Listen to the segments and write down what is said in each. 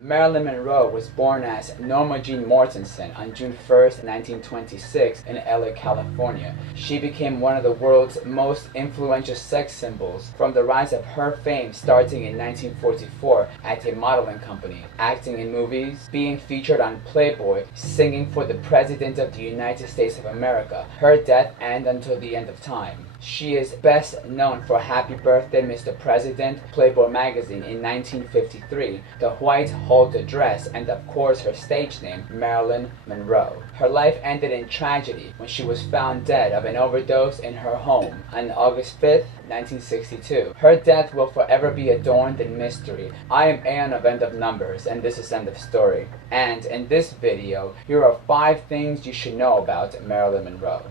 Marilyn Monroe was born as Norma Jean Mortensen on June 1st, 1926 in LA, California. She became one of the world's most influential sex symbols from the rise of her fame starting in 1944 at a modeling company, acting in movies, being featured on Playboy, singing for the President of the United States of America, her death and until the end of time. She is best known for Happy Birthday, Mr. President, Playboy magazine in 1953, the white halter dress, and of course her stage name, Marilyn Monroe. Her life ended in tragedy when she was found dead of an overdose in her home on August 5th, 1962. Her death will forever be adorned in mystery. I am Aeon of End of Numbers, and this is End of Story. And in this video, here are 5 things you should know about Marilyn Monroe.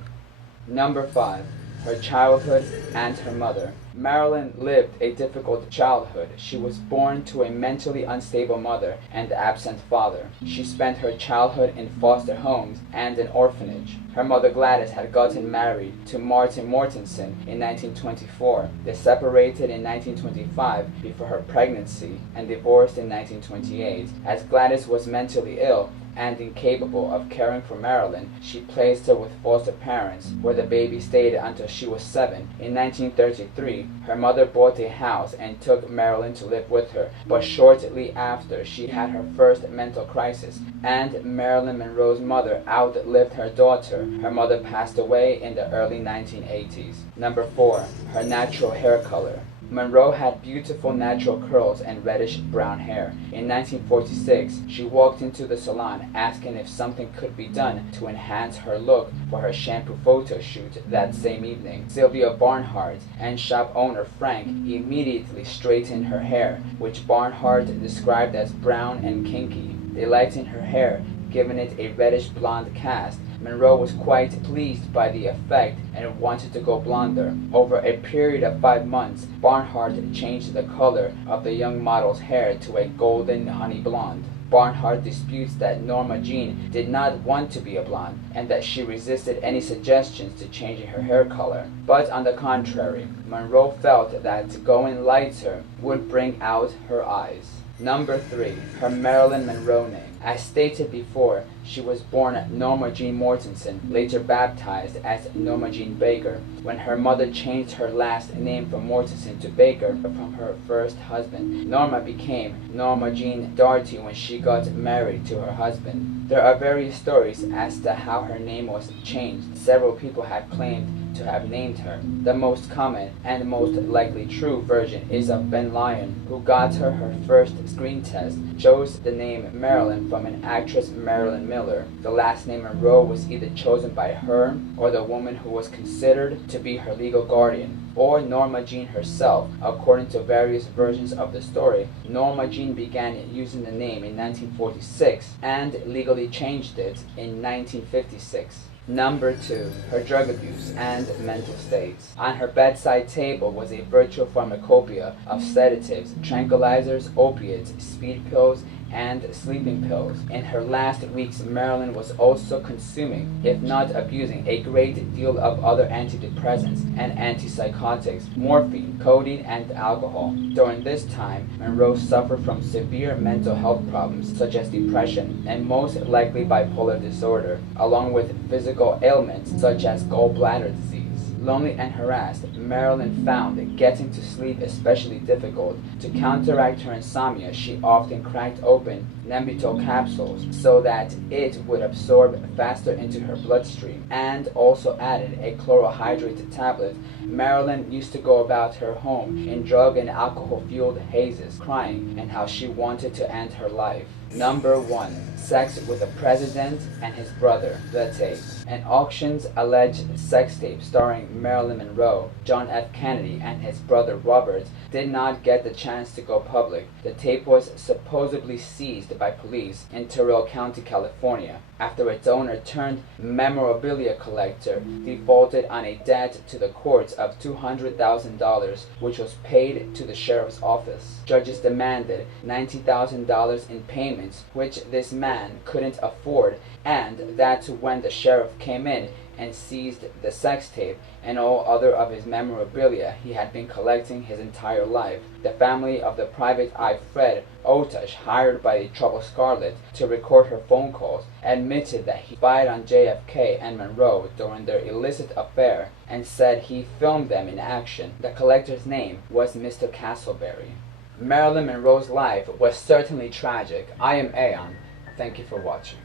Number 5. Her childhood and her mother. Marilyn lived a difficult childhood. She was born to a mentally unstable mother and absent father. She spent her childhood in foster homes and an orphanage. Her mother Gladys had gotten married to Martin Mortensen in 1924. They separated in 1925 before her pregnancy and divorced in 1928. As Gladys was mentally ill and incapable of caring for Marilyn, she placed her with foster parents, where the baby stayed until she was 7. In 1933, her mother bought a house and took Marilyn to live with her, but shortly after, she had her first mental crisis, and Marilyn Monroe's mother outlived her daughter. Her mother passed away in the early 1980s. Number 4. Her natural hair color. Monroe had beautiful natural curls and reddish-brown hair. In 1946, she walked into the salon asking if something could be done to enhance her look for her shampoo photo shoot that same evening. Sylvia Barnhart and shop owner Frank immediately straightened her hair, which Barnhart described as brown and kinky. They lightened her hair, giving it a reddish-blonde cast. Monroe was quite pleased by the effect and wanted to go blonder. Over a period of 5 months, Barnhart changed the color of the young model's hair to a golden honey blonde. Barnhart disputes that Norma Jean did not want to be a blonde and that she resisted any suggestions to changing her hair color. But on the contrary, Monroe felt that going lighter would bring out her eyes. Number 3. Her Marilyn Monroe name. As stated before, she was born Norma Jean Mortensen, later baptized as Norma Jean Baker, when her mother changed her last name from Mortensen to Baker from her first husband. Norma became Norma Jean Darty when she got married to her husband. There are various stories as to how her name was changed. Several people have claimed to have named her. The most common and most likely true version is of Ben Lyon, who got her her first screen test, chose the name Marilyn from an actress Marilyn Miller. The last name Monroe was either chosen by her or the woman who was considered to be her legal guardian, or Norma Jean herself. According to various versions of the story, Norma Jean began using the name in 1946 and legally changed it in 1956. Number 2. Her drug abuse and mental states. On her bedside table was a virtual pharmacopoeia of sedatives, tranquilizers, opiates, speed pills, and sleeping pills. In her last weeks, Marilyn was also consuming, if not abusing, a great deal of other antidepressants and antipsychotics, morphine, codeine, and alcohol. During this time, Monroe suffered from severe mental health problems such as depression and most likely bipolar disorder, along with physical ailments such as gallbladder disease. Lonely and harassed, Marilyn found getting to sleep especially difficult. To counteract her insomnia, she often cracked open Nembutal capsules so that it would absorb faster into her bloodstream, and also added a chlorohydrate tablet. Marilyn used to go about her home in drug and alcohol-fueled hazes, crying and how she wanted to end her life. Number 1. Sex with the President and his brother, the tape. An auction's alleged sex tape starring Marilyn Monroe, John F. Kennedy, and his brother Robert did not get the chance to go public. The tape was supposedly seized by police in Terrell County, California, after its owner turned memorabilia collector defaulted on a debt to the courts of $200,000, which was paid to the sheriff's office. Judges demanded $90,000 in payments, which this man couldn't afford, and that's when the sheriff came in and seized the sex tape and all other of his memorabilia he had been collecting his entire life. The family of the Private Eye Fred Otush, hired by the Trouble Scarlet to record her phone calls, admitted that he spied on JFK and Monroe during their illicit affair and said he filmed them in action. The collector's name was Mr. Castleberry. Marilyn Monroe's life was certainly tragic. I am Aeon. Thank you for watching.